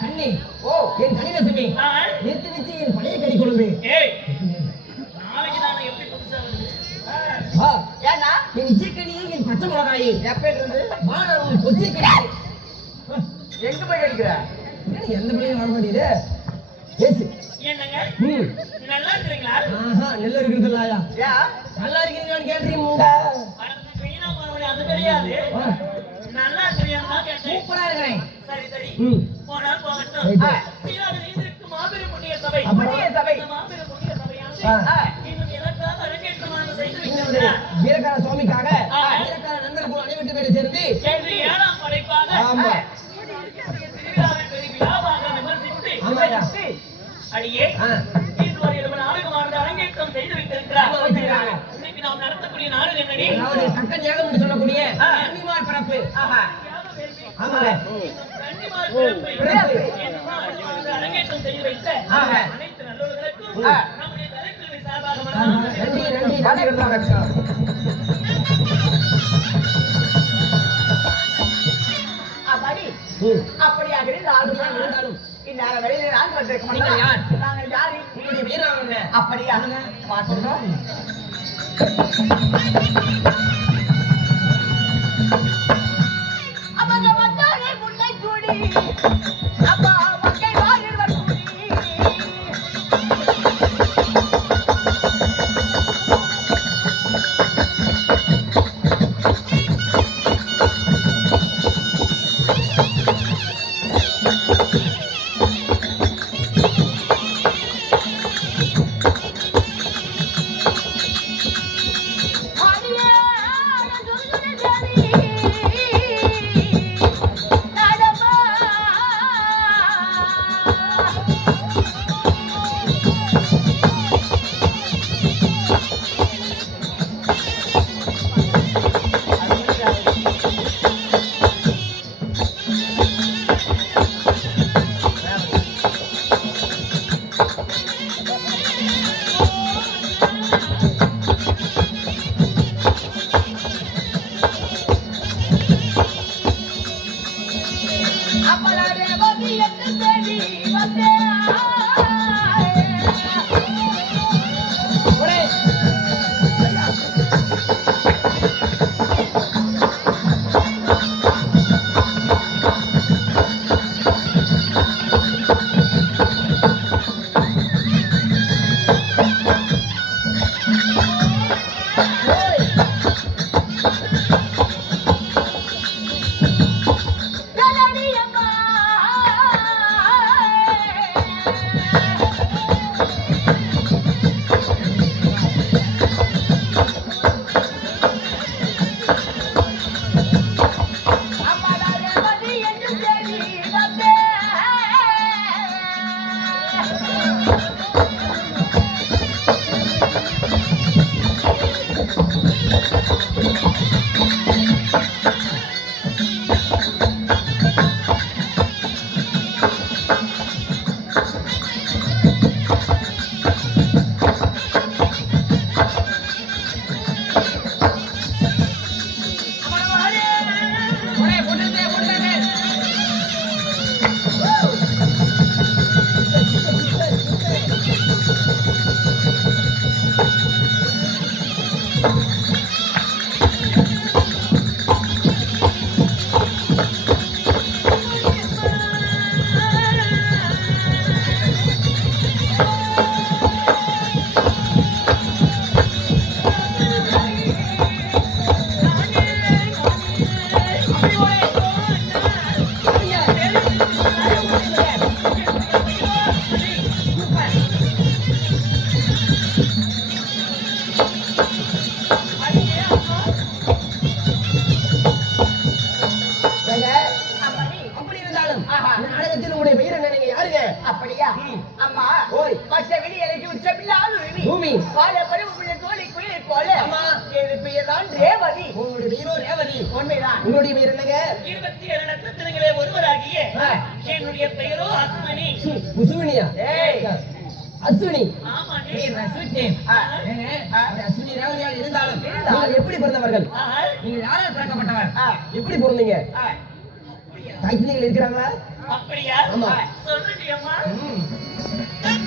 கண்ணி ஓ என் கனிரசமி நேத்து வச்சு என் பழைய கறி குழம்பு நாளைக்கு நான் எப்படி புதுசா வருது ஏன்னா என் இச்சைக்கனி என் பச்சை மிளகாய் எப்ப இருந்து மாணவன் கொச்சை கறி எங்க போய் கடிக்கிற எந்த பிள்ளையும் வர மாட்டேங்குது பேசு என்னங்க நல்லா இருக்கிறீங்களா நல்லா இருக்குதுலாயா ஏன் நல்லா இருக்கீங்களான்னு கேட்டீங்க வீணா போனவங்க அது கிடையாது நல்லா இருக்கிறீங்களா கேட்டேன் சூப்பரா இருக்கிறேன் சரி சரி போனா போகட்டும் இதற்கு மாபெரும் புண்ணிய சபை மாபெரும் புண்ணிய சபையானது இன்னும் எனக்காக அரங்கேற்றமான செய்து வைத்திருக்கிறார் வீரக்கார சுவாமிக்காக வீரக்கார நண்பர்கள் அனைவரும் பேரை சேர்ந்து கேள்வி 7ஆம் படைப்பாக ஆமா திருவிழாவை பெரிய விழாவாக விமர்சித்து ஆமாயா அடியே இதுவரை நாடகமானது அரங்கேற்றம் செய்து வைத்திருக்கிறார் இன்னைக்கு நாம் நடத்தக்கூடிய நாடகம் என்னடி தக்க ஞானம் என்று சொல்லக்கூடிய கன்னிமார் பிறப்பு ஆமாங்க கன்னிமார் பிறப்பு அரங்கேற்றம் செய்து வைத்த அனைத்து நல்லவர்களுக்கும் நம்முடைய கலைத்துறை சார்பாக அப்படியாக இருந்தாலும் இந்நேரம் வெளியில நாங்கள் வந்திருக்க மாட்டோம். நாங்கள் யாரு உங்களுடைய வீரர்கள் அப்படியா சொல்றோம் அவங்க வந்தாரே முல்லை கூடி அப்பா மக்கள் வாழ்வர் கூடி அப்படியா அம்மா ஓய் பச்சை வெளி இலைக்கு உச்சமில்லாத பூமி பால பருவமுள்ள தோழி குயிலை போல அம்மா என் பெயர் தான் ரேவதி உங்களுடைய பெயரோ ரேவதி உண்மைதான் உங்களுடைய பெயர் என்னங்க 27 நட்சத்திரங்களே ஒருவராகிய என்னுடைய பெயரோ அஸ்வினி உசுவினியா ஏய் அஸ்வினி ஆமா நீ ரசுட்டே அஸ்வினி ரேவதியா இருந்தாலும் நீங்கள் எப்படி பிறந்தவர்கள் நீங்க யாரால் பிறக்கப்பட்டவர் எப்படி பிறந்தீங்க தாய்க்கு இருக்கிறாங்களா அப்படியா ஆமா. சொல்றீங்க அம்மா ம்.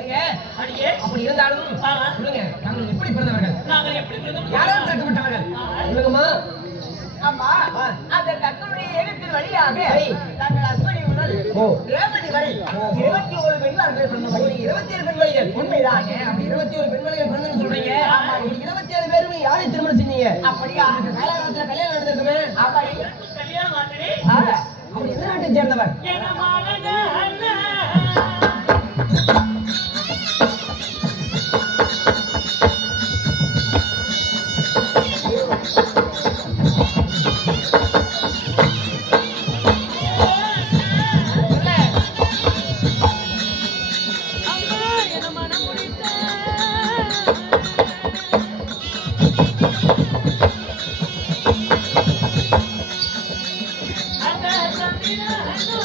ஏங்க, அடியே அப்படி இருந்தாலும் ஆமா. சொல்லுங்க, நாங்கள் எப்படி பிறந்தவர்கள்? நாங்கள் எப்படி பிறந்தோம்? யாரால் தடுக்கப்பட்டவர்கள்? சொல்லுங்கம்மா. அம்மா ஆ. அந்த தங்களுடைய எழுத்தின் வழியாக சரி. நாங்கள் அஸ்வினி முதல் ஓ. ரேவதி வரை ஓ. 21 பெண்கள் பிறந்தவர்கள். ஒரு 27 பெண்மணிகள். உண்மைதான். ஏங்க, அப்படி 21 பெண்மணிகள் பிறந்தன்னு சொல்றீங்க. இப்படி 27 பேருமே யாரை திருமணம் செஞ்சீங்க? அப்படியா? இந்த காலகாலத்துல கல்யாணம் நடந்திருக்குமே. ஆமா. எனக்கும் கல்யாணம் ஆகுது. ஆ. அவர் எந்த நாட்டை சேர்ந்தவர்? எங்க மகனே அண்ணா. அம்மா என மனம் முடித்த அந்த சந்திரனோ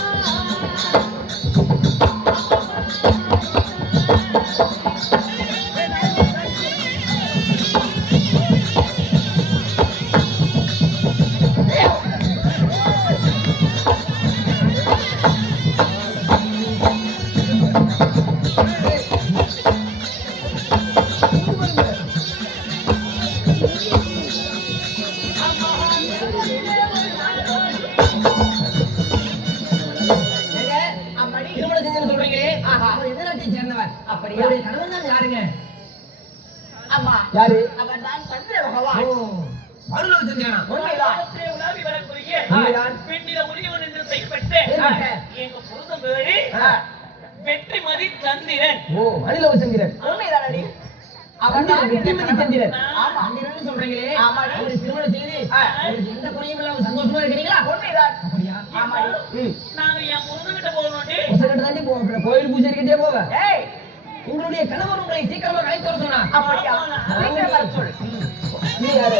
ஏங்க, அம்மாடி. திருமணம் செஞ்சேன்னு சொல்றீங்களே. ஆஹா. அவர் எந்த நாட்டை சேர்ந்தவர்? அப்படியா? அவருடைய கணவன் தான் யாருங்க? அம்மா. யாரு? அவன் தான் சந்திர பகவான். அருளவு சந்திரனா? உண்மைதான். உலகத்திலே உலாவி வரக்கூடிய உண்மைதான். பெண்ணில உரியவன் என்று பெயர்பெற்ற பெயர்பெற்ற எங்க புருஷன் பேரு ஆ. வெற்றிமதி சந்திரன். அருளவு சந்திரன். உண்மைதான் அடி. அவன் சந்திரன், தான் வெற்றிமதி சந்திரன். ஆமா. சந்திரன்னு சொல்றீங்களே. ஆமாடி. அவருக்கு திருமணம் செய்து அவருக்கு எந்த குறையும் இல்லாம சந்தோஷமா இருக்கிறீங்களா? உண்மைதான். அப்படியா? ஆமாடி. நாங்க என் புருஷன்கிட்ட போகணும்டி. உசக்கிட்ட தாண்டி போக கோயில் பூஜைக்கிட்டே போவ. ஏய், உங்களுடைய கணவர் உங்களை சீக்கிரமா அழைத்து வர சொன்னா. அப்படியா? சீக்கிரம் வர சொல்லு. நீ யாரு?